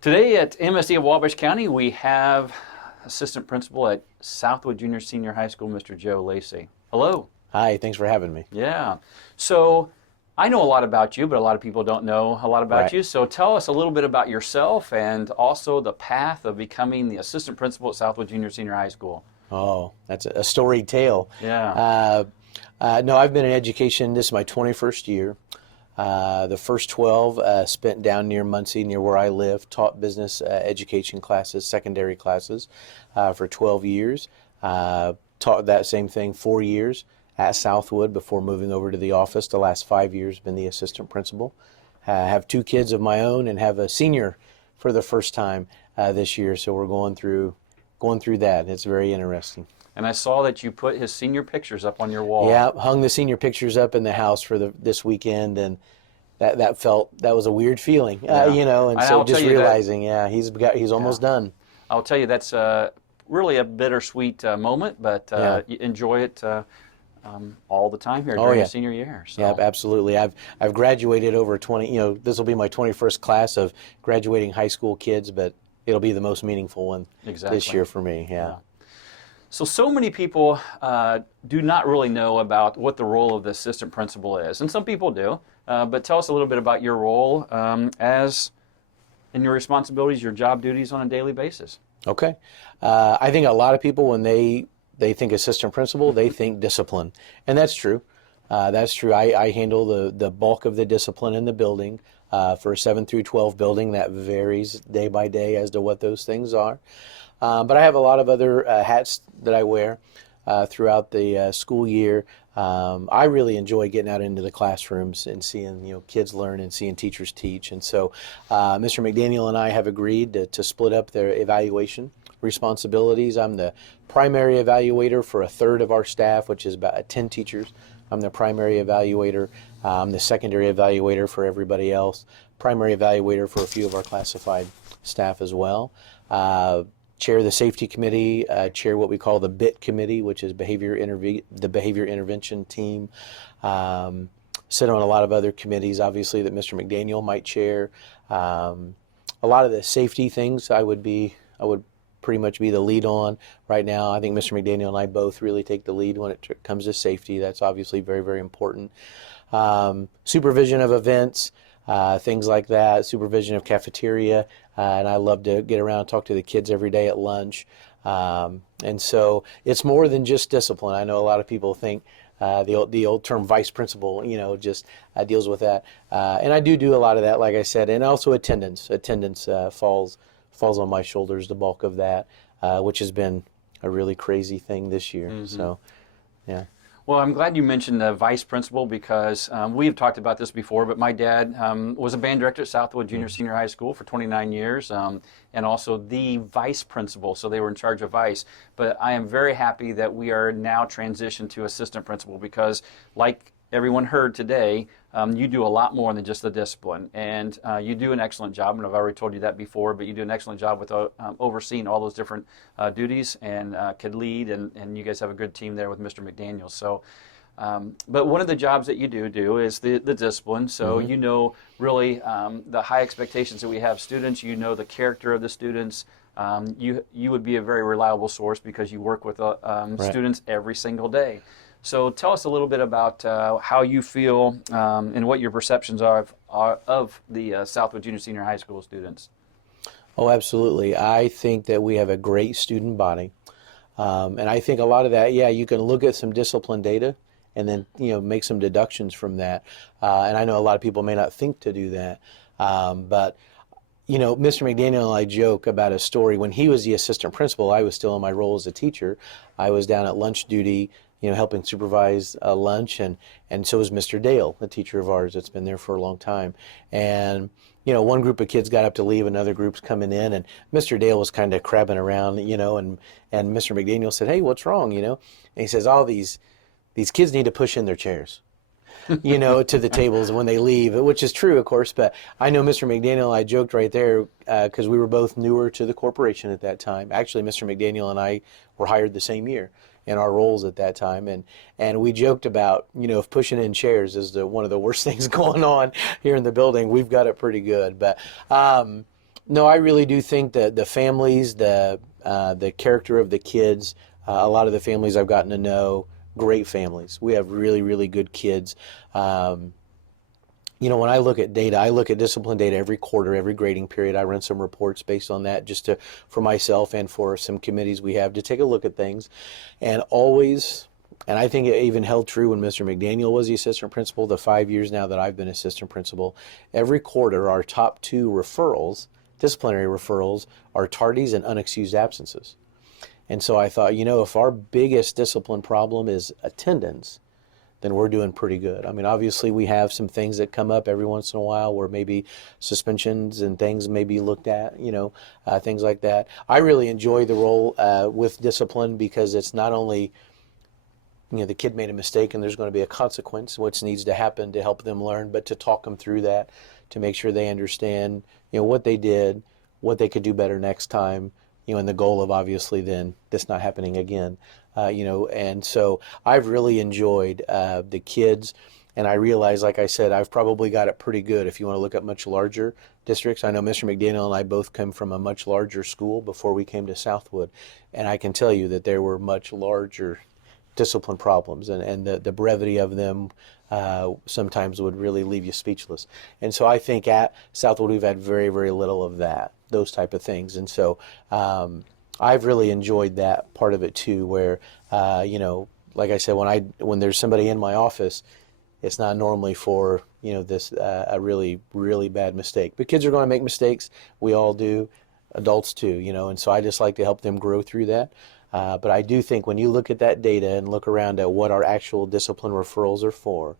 Today at MSD of Wabash County, we have Assistant Principal at Southwood Jr. Senior High School, Mr. Joe Lacey. Hello. Hi, thanks for having me. Yeah. So I know a lot about you, but a lot of people don't know a lot about Right. you. So tell us a little bit about yourself and also the path of becoming the Assistant Principal at Southwood Jr. Senior High School. Oh, that's a storied tale. Yeah. No, I've been in education. This is my 21st year. The first 12 spent down near Muncie, near where I live, taught business education classes, secondary classes, for 12 years. Taught that same thing 4 years at Southwood before moving over to the office. The last 5 years been the assistant principal. Have two kids of my own and have a senior for the first time this year. So we're going through that. It's very interesting. And I saw that you put his senior pictures up on your wall. Yeah, hung the senior pictures up in the house for this weekend, and that was a weird feeling, Yeah. And so I'll just tell you that- realizing, he's almost done. I'll tell you that's really a bittersweet moment, but you enjoy it all the time here during yeah. your senior year. So. Yeah, absolutely. I've graduated over 20. This will be my 21st class of graduating high school kids, but it'll be the most meaningful one this year for me. Yeah. So many people do not really know about what the role of the assistant principal is, and some people do. But tell us a little bit about your role as in your responsibilities, your job duties on a daily basis. Okay. I think a lot of people, when they think assistant principal, they think discipline, and that's true. That's true. I handle the bulk of the discipline in the building. For a 7 through 12 building, that varies day by day as to what those things are. But I have a lot of other hats that I wear throughout the school year. I really enjoy getting out into the classrooms and seeing kids learn and seeing teachers teach. And so Mr. McDaniel and I have agreed to split up their evaluation responsibilities. I'm the primary evaluator for a third of our staff, which is about 10 teachers. I'm the primary evaluator. I'm the secondary evaluator for everybody else. Primary evaluator for a few of our classified staff as well. Chair the safety committee, chair what we call the BIT committee, which is the behavior intervention team. Sit on a lot of other committees, obviously, that Mr. McDaniel might chair. A lot of the safety things I would pretty much be the lead on right now. I think Mr. McDaniel and I both really take the lead when it comes to safety. That's obviously very, very important. Supervision of events, things like that, supervision of cafeteria, and I love to get around and talk to the kids every day at lunch. And so it's more than just discipline. I know a lot of people think the old term vice principal, just deals with that. And I do a lot of that, like I said, and also attendance. Attendance falls on my shoulders, the bulk of that, which has been a really crazy thing this year. Mm-hmm. So, yeah. Well, I'm glad you mentioned the vice principal because we've talked about this before, but my dad was a band director at Southwood Jr. Senior High School for 29 years and also the vice principal, so they were in charge of vice. But I am very happy that we are now transitioned to assistant principal because, like everyone heard today, you do a lot more than just the discipline, and you do an excellent job, and I've already told you that before, but you do an excellent job with overseeing all those different duties and could lead, and you guys have a good team there with Mr. McDaniel. So, but one of the jobs that you do is the discipline, so Mm-hmm. you know really the high expectations that we have students, you know the character of the students. You would be a very reliable source because you work with Right. students every single day. So tell us a little bit about how you feel and what your perceptions are of the Southwood Junior Senior High School students. Oh, absolutely. I think that we have a great student body. And I think a lot of that, you can look at some discipline data and then, make some deductions from that. And I know a lot of people may not think to do that. But Mr. McDaniel and I joke about a story. When he was the assistant principal, I was still in my role as a teacher. I was down at lunch duty, helping supervise lunch, and so was Mr. Dale, a teacher of ours that's been there for a long time. And one group of kids got up to leave, another group's coming in, and Mr. Dale was kind of crabbing around, and Mr. McDaniel said, "Hey, what's wrong?" And he says, "All these kids need to push in their chairs." To the tables when they leave, which is true, of course. But I know Mr. McDaniel and I joked right there because we were both newer to the corporation at that time. Actually, Mr. McDaniel and I were hired the same year in our roles at that time, and we joked about, if pushing in chairs is one of the worst things going on here in the building, we've got it pretty good. But No, I really do think that the families, the character of the kids, a lot of the families I've gotten to know, great families. We have really, really good kids. Um, when I look at data, I look at discipline data every quarter, every grading period. I run some reports based on that just for myself and for some committees we have to take a look at things. And always, and I think it even held true when Mr. McDaniel was the assistant principal, the 5 years now that I've been assistant principal, every quarter our top two referrals, disciplinary referrals, are tardies and unexcused absences. And so I thought, if our biggest discipline problem is attendance, then we're doing pretty good. I mean, obviously we have some things that come up every once in a while where maybe suspensions and things may be looked at, things like that. I really enjoy the role with discipline because it's not only, the kid made a mistake and there's going to be a consequence, what needs to happen to help them learn, but to talk them through that, to make sure they understand, what they did, what they could do better next time, and the goal of obviously then this not happening again. And so I've really enjoyed the kids, and I realize, like I said, I've probably got it pretty good if you want to look at much larger districts. I know Mr. McDaniel and I both come from a much larger school before we came to Southwood, and I can tell you that there were much larger discipline problems, and the brevity of them sometimes would really leave you speechless. And so I think at Southwood we've had very, very little of that, those type of things. And so I've really enjoyed that part of it too, where, like I said, when there's somebody in my office, it's not normally for, this a really, really bad mistake. But kids are going to make mistakes. We all do. Adults too, and so I just like to help them grow through that. But I do think when you look at that data and look around at what our actual discipline referrals are for,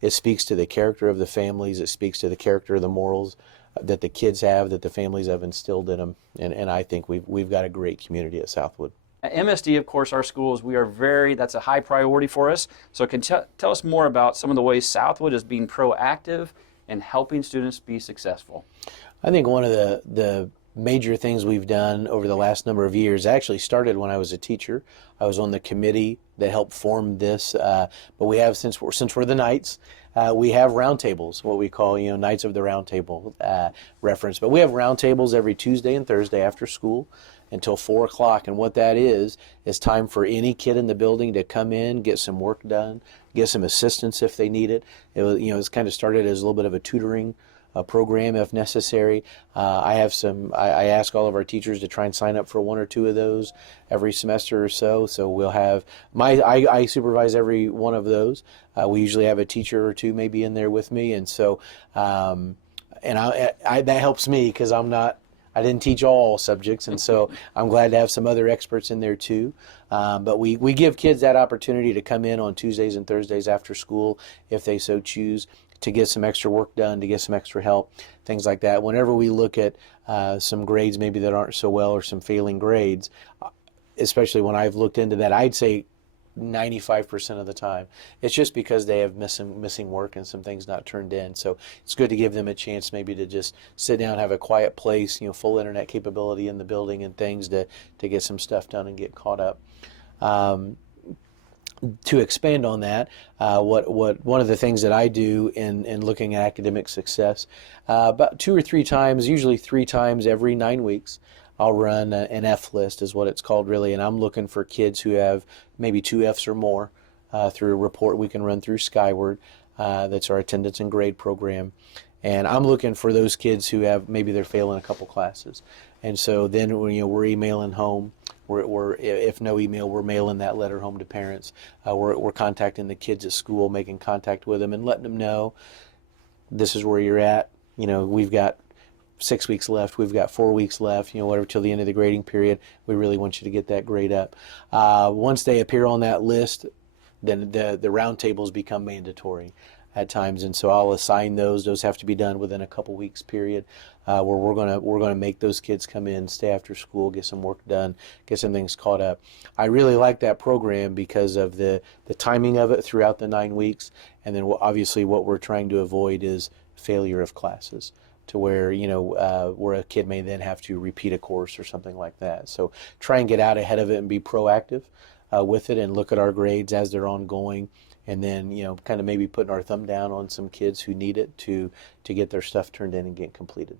it speaks to the character of the families. It speaks to the character of the morals that the kids have, that the families have instilled in them. And I think we've got a great community at Southwood. At MSD, of course, our schools, that's a high priority for us. So can tell us more about some of the ways Southwood is being proactive in helping students be successful. I think one of the major things we've done over the last number of years actually started when I was a teacher. I was on the committee that helped form this, but we have, since we're the Knights, we have roundtables, what we call, Knights of the Round Table reference. But we have roundtables every Tuesday and Thursday after school until 4 o'clock. And what that is time for any kid in the building to come in, get some work done, get some assistance if they need it. It was, it's kind of started as a little bit of a tutoring program if necessary. I ask all of our teachers to try and sign up for one or two of those every semester or so. So we'll have I supervise every one of those. We usually have a teacher or two maybe in there with me, and so that helps me because I didn't teach all subjects, and so I'm glad to have some other experts in there too. But we give kids that opportunity to come in on Tuesdays and Thursdays after school if they so choose, to get some extra work done, to get some extra help, things like that. Whenever we look at some grades maybe that aren't so well or some failing grades, especially when I've looked into that, I'd say 95% of the time it's just because they have missing work and some things not turned in. So it's good to give them a chance maybe to just sit down, have a quiet place, full internet capability in the building and things to get some stuff done and get caught up. To expand on that, one of the things that I do in looking at academic success, about 2 or 3 times, usually 3 times every 9 weeks, I'll run an F list, is what it's called really, and I'm looking for kids who have maybe 2 Fs or more through a report we can run through Skyward. That's our attendance and grade program. And I'm looking for those kids who have, maybe they're failing a couple classes. And so then we're emailing home. We're if no email, we're mailing that letter home to parents. We're contacting the kids at school, making contact with them and letting them know this is where you're at. We've got 6 weeks left. We've got 4 weeks left, whatever, till the end of the grading period. We really want you to get that grade up. Once they appear on that list, then the roundtables become mandatory at times, and so I'll assign those. Those have to be done within a couple weeks period, where we're gonna make those kids come in, stay after school, get some work done, get some things caught up. I really like that program because of the timing of it throughout the 9 weeks, and then obviously what we're trying to avoid is failure of classes, to where where a kid may then have to repeat a course or something like that. So try and get out ahead of it and be proactive with it, and look at our grades as they're ongoing. And then, kind of maybe putting our thumb down on some kids who need it to get their stuff turned in and get completed.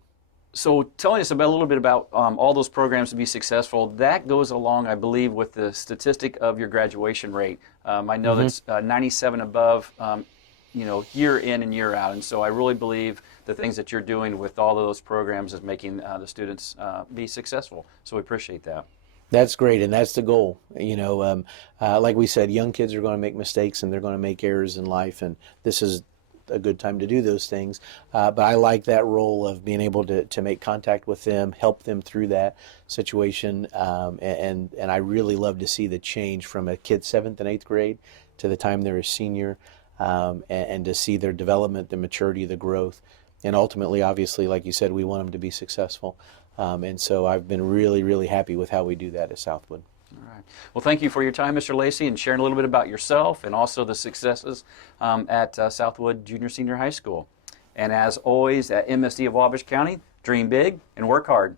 So telling us about a little bit about all those programs to be successful, that goes along, I believe, with the statistic of your graduation rate. I know that's 97 above, year in and year out. And so I really believe the things that you're doing with all of those programs is making the students be successful. So we appreciate that. That's great, and that's the goal. Like we said, young kids are going to make mistakes and they're going to make errors in life, and this is a good time to do those things. But I like that role of being able to make contact with them, help them through that situation, and I really love to see the change from a kid 7th and 8th grade to the time they're a senior, and to see their development, the maturity, the growth, and ultimately, obviously, like you said, we want them to be successful. And so I've been really, really happy with how we do that at Southwood. All right. Well, thank you for your time, Mr. Lacey, and sharing a little bit about yourself and also the successes at Southwood Junior Senior High School. And as always, at MSD of Wabash County, dream big and work hard.